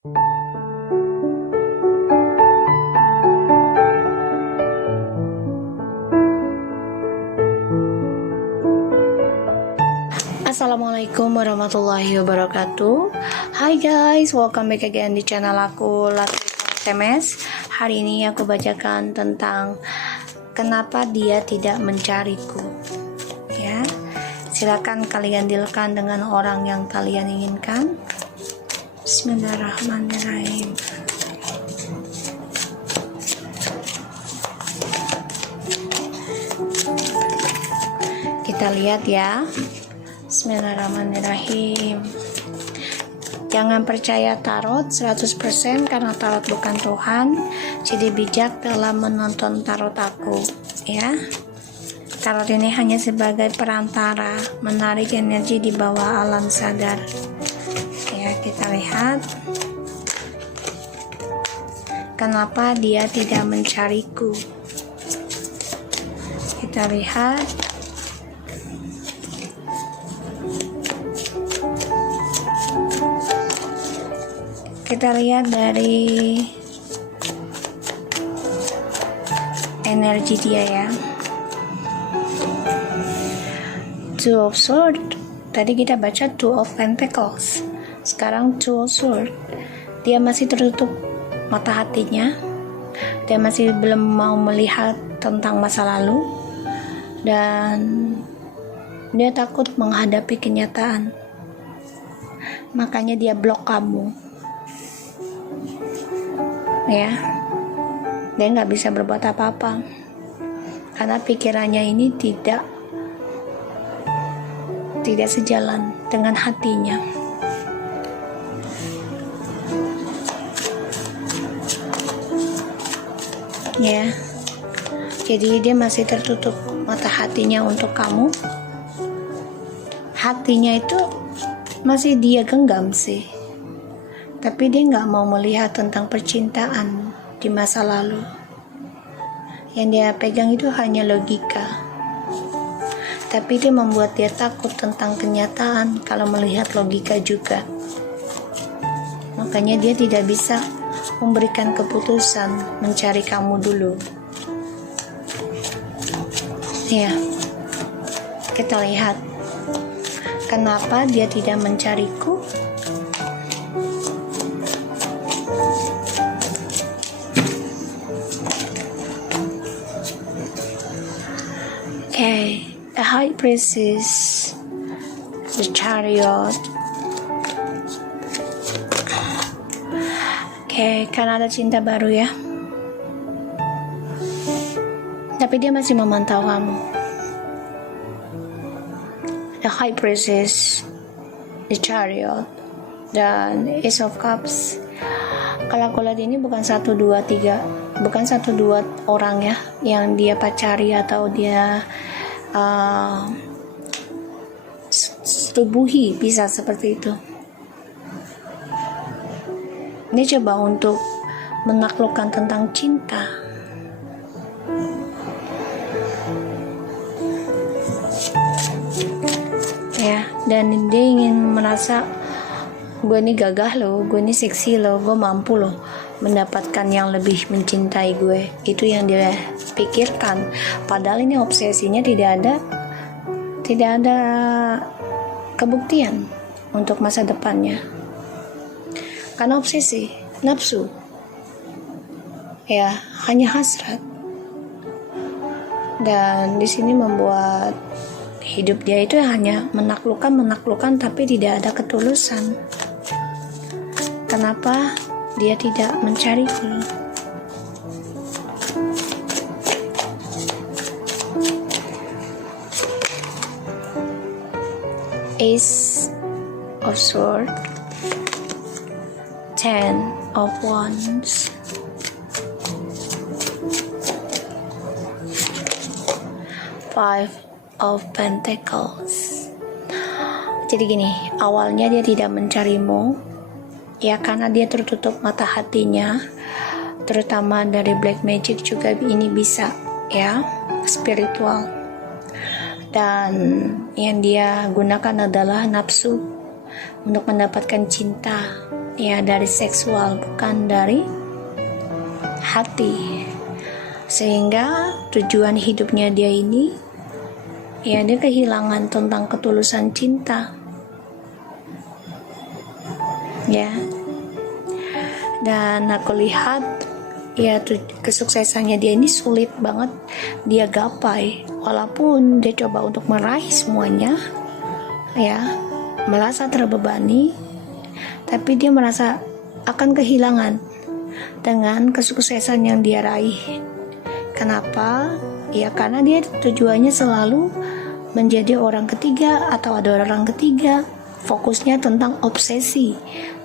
Assalamualaikum warahmatullahi wabarakatuh. Hai guys, welcome back again di channel aku Latri SMS. Hari ini aku bacakan tentang kenapa dia tidak mencariku. Ya, silakan kalian dealkan dengan orang yang kalian inginkan. Bismillahirrahmanirrahim. Kita lihat ya. Bismillahirrahmanirrahim. Jangan percaya tarot 100% karena tarot bukan Tuhan. Jadi bijak dalam menonton tarot aku, ya. Tarot ini hanya sebagai perantara, menarik energi di bawah alam sadar. Ya, kita lihat. Kenapa dia tidak mencariku? Kita lihat. Kita lihat dari energi dia ya. Two of Swords. Tadi kita baca Two of Pentacles. Sekarang Two of Swords. Dia masih tertutup mata hatinya. Dia masih belum mau melihat tentang masa lalu. Dan dia takut menghadapi kenyataan. Makanya dia blok kamu. Ya, dia nggak bisa berbuat apa-apa karena pikirannya ini tidak sejalan dengan hatinya. Ya, jadi dia masih tertutup mata hatinya untuk kamu. Hatinya itu masih dia genggam sih. Tapi dia nggak mau melihat tentang percintaan di masa lalu. Yang dia pegang itu hanya logika. Tapi dia membuat dia takut tentang kenyataan kalau melihat logika juga. Makanya dia tidak bisa memberikan keputusan mencari kamu dulu. Ya, kita lihat kenapa dia tidak mencariku. Okay, the High Priestess, the Chariot. Okay, karena ada cinta baru ya. Tapi dia masih memantau kamu. The High Priestess, the Chariot, dan Ace of Cups. Kalau aku lihat ini bukan 1, 2, 3, bukan 1, 2 orang ya yang dia pacari atau dia setubuhi, bisa seperti itu. Dia coba untuk menaklukkan tentang cinta. Ya, dan dia ingin merasa gue ini gagah loh, gue ini seksi loh, gue mampu loh mendapatkan yang lebih mencintai gue. Itu yang dia pikirkan. Padahal ini obsesinya tidak ada kebuktian untuk masa depannya. Karena obsesi, nafsu, ya hanya hasrat. Dan di sini membuat hidup dia itu hanya menaklukkan, tapi tidak ada ketulusan. Kenapa dia tidak mencariku? Ace of Swords, Ten of Wands, Five of Pentacles. Jadi gini, awalnya dia tidak mencarimu ya karena dia tertutup mata hatinya, terutama dari black magic juga ini bisa ya, spiritual. Dan yang dia gunakan adalah nafsu untuk mendapatkan cinta ya dari seksual, bukan dari hati. Sehingga tujuan hidupnya dia ini, ya dia kehilangan tentang ketulusan cinta, ya. Dan aku lihat ya kesuksesannya dia ini sulit banget dia gapai, walaupun dia coba untuk meraih semuanya, ya merasa terbebani, tapi dia merasa akan kehilangan dengan kesuksesan yang dia raih. Kenapa? Ya karena dia tujuannya selalu menjadi orang ketiga atau ada orang ketiga. Fokusnya tentang obsesi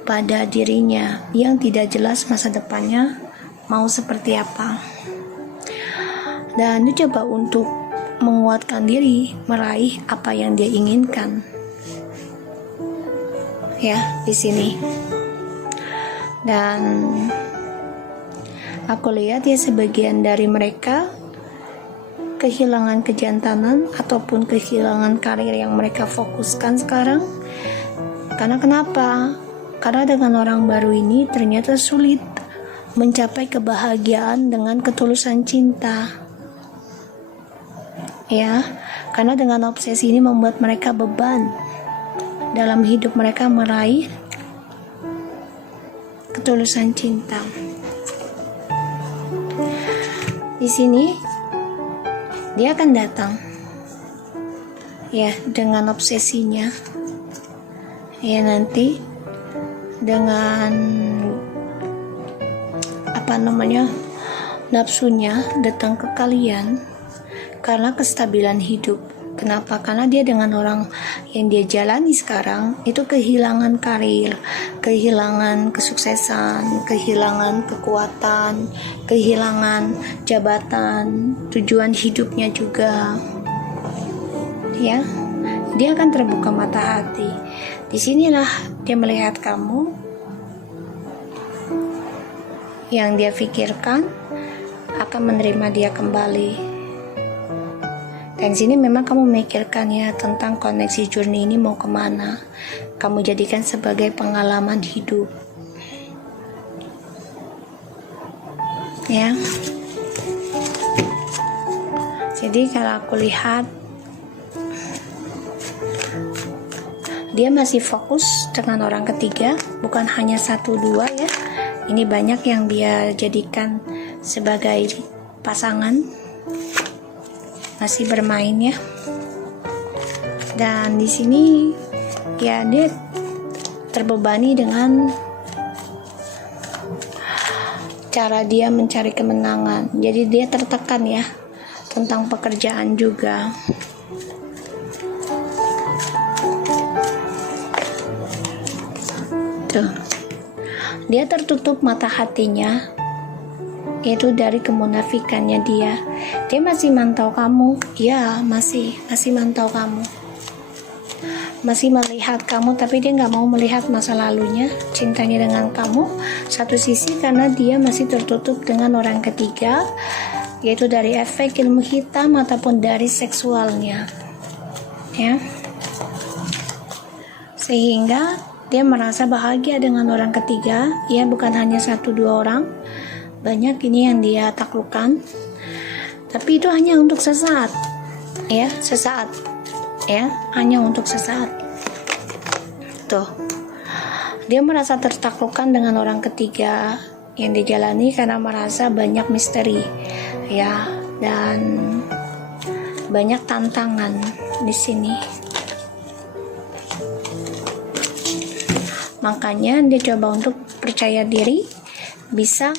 pada dirinya yang tidak jelas masa depannya mau seperti apa. Dan dia coba untuk menguatkan diri meraih apa yang dia inginkan. Ya, di sini. Dan aku lihat ya sebagian dari mereka kehilangan kejantanan ataupun kehilangan karir yang mereka fokuskan sekarang. Karena kenapa? Karena dengan orang baru ini ternyata sulit mencapai kebahagiaan dengan ketulusan cinta. Ya, karena dengan obsesi ini membuat mereka beban dalam hidup mereka meraih ketulusan cinta. Di sini dia akan datang ya dengan obsesinya, ya nanti dengan nafsunya datang ke kalian karena kestabilan hidup. Kenapa? Karena dia dengan orang yang dia jalani sekarang itu kehilangan karir, kehilangan kesuksesan, kehilangan kekuatan, kehilangan jabatan, tujuan hidupnya juga. Ya, dia akan terbuka mata hati. Disinilah dia melihat kamu yang dia pikirkan akan menerima dia kembali. Dan sini memang kamu memikirkan ya tentang koneksi journey ini mau kemana. Kamu jadikan sebagai pengalaman hidup. Ya. Jadi kalau aku lihat dia masih fokus dengan orang ketiga, bukan hanya 1-2 ya. Ini banyak yang dia jadikan sebagai pasangan. Masih bermain ya. Dan di sini ya dia terbebani dengan cara dia mencari kemenangan. Jadi dia tertekan ya tentang pekerjaan juga. Tuh. Dia tertutup mata hatinya, yaitu dari kemunafikannya dia. Dia masih mantau kamu, ya masih mantau kamu, masih melihat kamu, tapi dia nggak mau melihat masa lalunya, cintanya dengan kamu. Satu sisi karena dia masih tertutup dengan orang ketiga, yaitu dari efek ilmu hitam ataupun dari seksualnya, ya. Sehingga dia merasa bahagia dengan orang ketiga, ya bukan hanya 1-2 orang. Banyak ini yang dia taklukkan, tapi itu hanya untuk sesaat, ya sesaat, ya hanya untuk sesaat. Tuh, dia merasa tertaklukkan dengan orang ketiga yang dijalani karena merasa banyak misteri, ya dan banyak tantangan di sini. Makanya dia coba untuk percaya diri bisa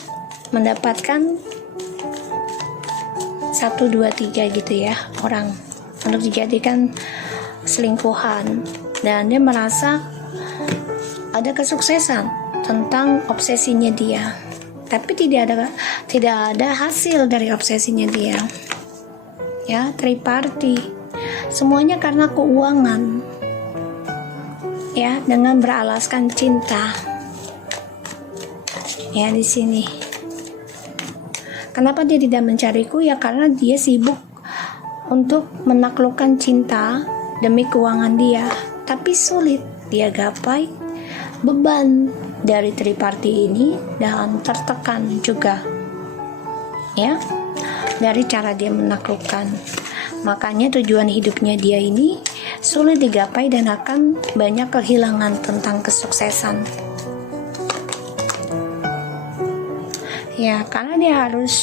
mendapatkan 1, 2, 3 gitu ya orang untuk dijadikan selingkuhan, dan dia merasa ada kesuksesan tentang obsesinya dia, tapi tidak ada hasil dari obsesinya dia, ya triparty, semuanya karena keuangan, ya dengan beralaskan cinta, ya di sini. Kenapa dia tidak mencariku? Ya karena dia sibuk untuk menaklukkan cinta demi keuangan dia, tapi sulit dia gapai. Beban dari triparty ini dan tertekan juga, ya, dari cara dia menaklukkan. Makanya tujuan hidupnya dia ini sulit digapai dan akan banyak kehilangan tentang kesuksesan. Ya, karena dia harus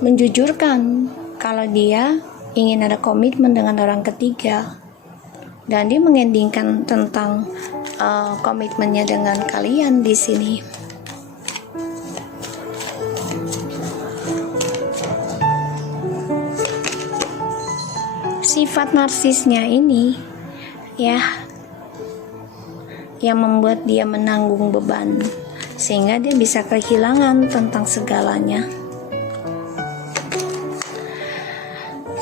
menjujurkan kalau dia ingin ada komitmen dengan orang ketiga, dan dia mengendingkan tentang komitmennya dengan kalian di sini. Sifat narsisnya ini, ya, yang membuat dia menanggung beban sehingga dia bisa kehilangan tentang segalanya.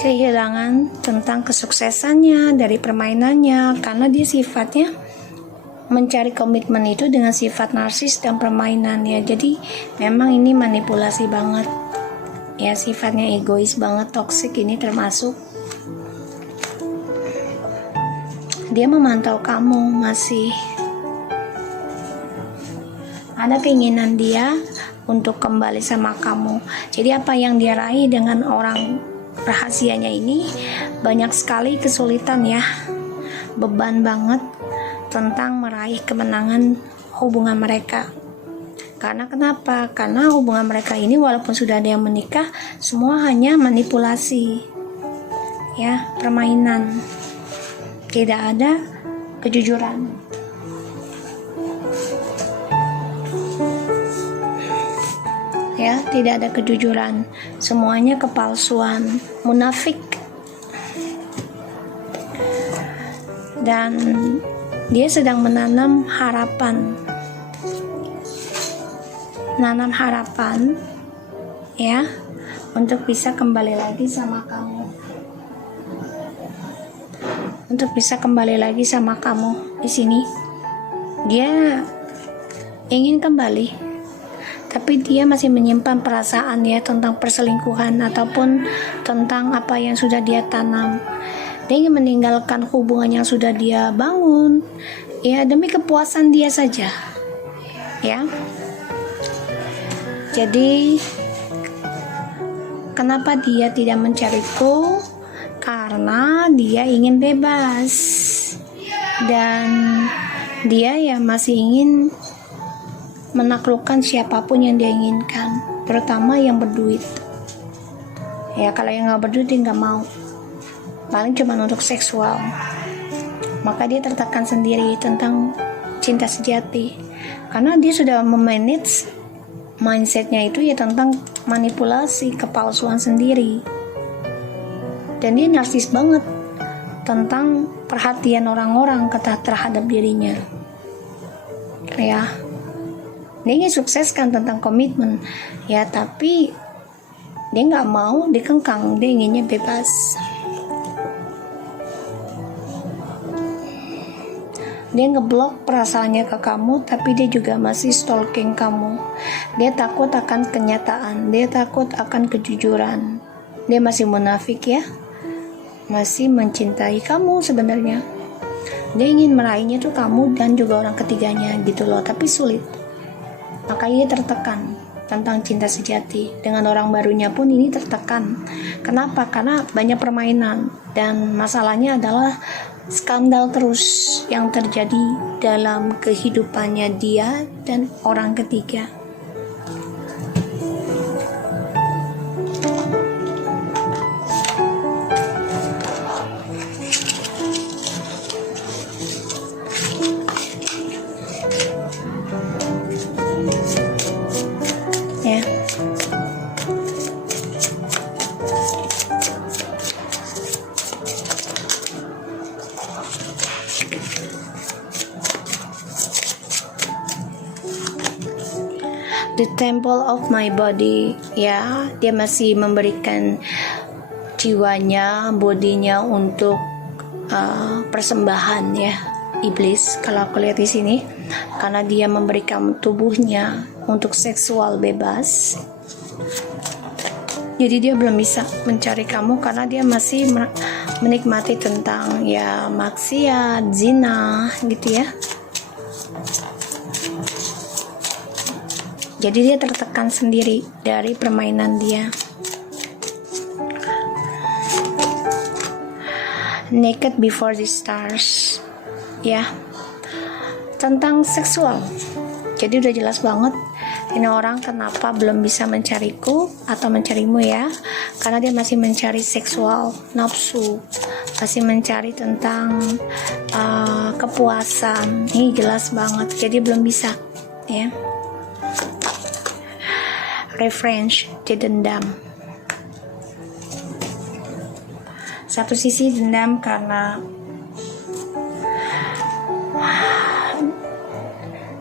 Kehilangan tentang kesuksesannya dari permainannya, karena dia sifatnya mencari komitmen itu dengan sifat narsis dan permainannya. Jadi memang ini manipulasi banget, ya, sifatnya egois banget, toksik ini termasuk. Dia memantau kamu, masih ada keinginan dia untuk kembali sama kamu. Jadi apa yang dia raih dengan orang rahasianya ini, banyak sekali kesulitan, ya, beban banget tentang meraih kemenangan hubungan mereka. Karena kenapa? Karena hubungan mereka ini walaupun sudah ada yang menikah, semua hanya manipulasi, ya, permainan, tidak ada kejujuran. Ya, tidak ada kejujuran, semuanya kepalsuan, munafik. Dan dia sedang menanam harapan, ya, untuk bisa kembali lagi sama kamu, di sini. Dia ingin kembali, tapi dia masih menyimpan perasaan, ya, tentang perselingkuhan ataupun tentang apa yang sudah dia tanam. Dia ingin meninggalkan hubungan yang sudah dia bangun, ya, demi kepuasan dia saja, ya. Jadi kenapa dia tidak mencariku? Karena dia ingin bebas, dan dia, ya, masih ingin menaklukkan siapapun yang dia inginkan, terutama yang berduit. Ya, kalau yang nggak berduit dia nggak mau, paling cuma untuk seksual. Maka dia tertekan sendiri tentang cinta sejati, karena dia sudah memanage mindsetnya itu, ya, tentang manipulasi, kepalsuan sendiri. Dan dia narsis banget tentang perhatian orang-orang terhadap dirinya, ya. Dia ingin sukseskan tentang komitmen, ya, tapi dia nggak mau dikengkang, dia inginnya bebas. Dia ngeblok perasaannya ke kamu, tapi dia juga masih stalking kamu. Dia takut akan kenyataan, dia takut akan kejujuran. Dia masih munafik, ya, masih mencintai kamu sebenarnya. Dia ingin meraihnya tuh kamu dan juga orang ketiganya gitu loh, tapi sulit. Makanya dia tertekan tentang cinta sejati. Dengan orang barunya pun ini tertekan. Kenapa? Karena banyak permainan, dan masalahnya adalah skandal terus yang terjadi dalam kehidupannya dia dan orang ketiga. Ya. The temple of my body, ya, dia masih memberikan jiwanya, bodinya untuk persembahan, ya, iblis. Kalau aku lihat di sini, karena dia memberikan tubuhnya untuk seksual bebas, jadi dia belum bisa mencari kamu karena dia masih menikmati tentang, ya, maksiat, zina, gitu, ya. Jadi dia tertekan sendiri dari permainan dia. Naked Before the Stars, ya, tentang seksual. Jadi udah jelas banget ini orang kenapa belum bisa mencariku atau mencarimu ya, karena dia masih mencari seksual nafsu, masih mencari tentang kepuasan. Ini jelas banget, jadi belum bisa ya. Revenge, dendam. Satu sisi dendam karena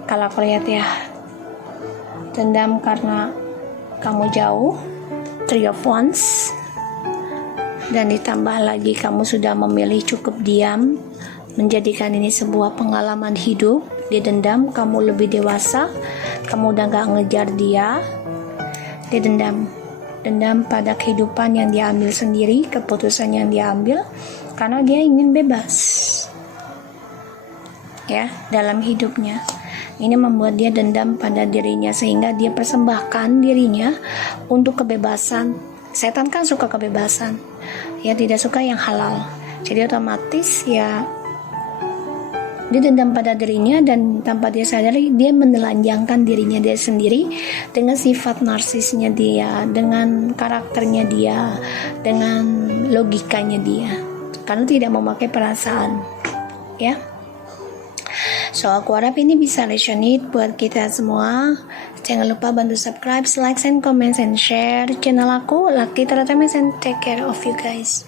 kalau aku lihat ya, dendam karena kamu jauh, 3 of Wands, dan ditambah lagi kamu sudah memilih cukup diam, menjadikan ini sebuah pengalaman hidup. Dia dendam, kamu lebih dewasa, kamu udah gak ngejar dia. Dia dendam pada kehidupan yang dia ambil sendiri, keputusan yang dia ambil, karena dia ingin bebas ya dalam hidupnya. Ini membuat dia dendam pada dirinya, sehingga dia persembahkan dirinya untuk kebebasan. Setan kan suka kebebasan ya, tidak suka yang halal, jadi otomatis ya dia dendam pada dirinya, dan tanpa dia sadari dia menelanjangkan dirinya dia sendiri dengan sifat narsisnya dia, dengan karakternya dia, dengan logikanya dia, karena tidak memakai perasaan ya. So aku harap ini bisa resonate buat kita semua. Jangan lupa bantu subscribe, like, and comment, and share channel aku, Lucky Entertainment, and take care of you guys.